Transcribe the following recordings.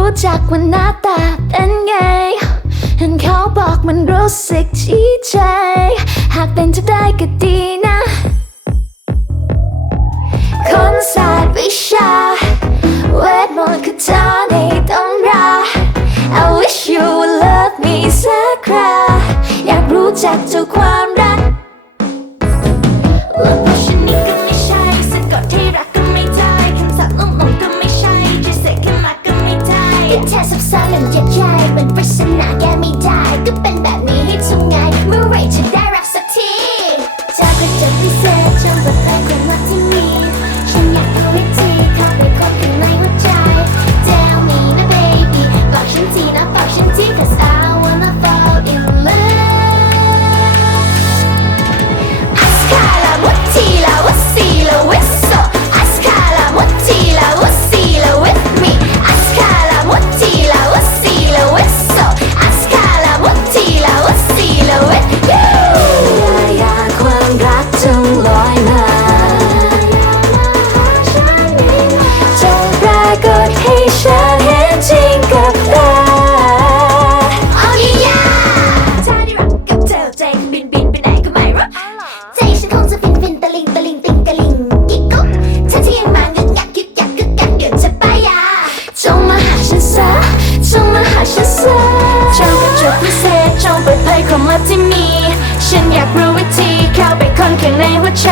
ู้จักว่าหน้าตาเป็นไง เห็นเขาบอกมันรู้สึกชี้ใจ หากเป็นจะได้ก็ดีนะ คนศาสตร์วิชา เวทมนต์คือเธอในตำรา I wish you would love me สักครา เธอที่ยังมางึกงักยึกยักกึกกักเดี๋ยวจะไปยาจงมาหาฉันซะจงมาหาฉันซะจงกระจกพิเศษจงเปิดเผยความลับที่มี ฉันอยากรู้วิธีเข้าไปค้นข้างในหัวใจ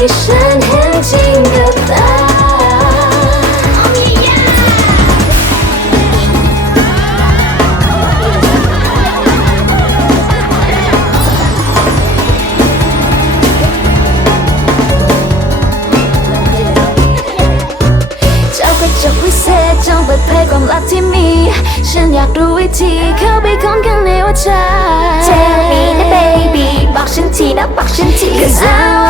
ฉันเห็นจริงกับตา เจ้ากระจกวิเศษจงเปิดเผยความลับที่มี ฉันอยากรู้วิธีเข้าไปค้นข้างในหัวใจ Tell me นะ baby บอกฉันทีนะบอกฉันที Cause I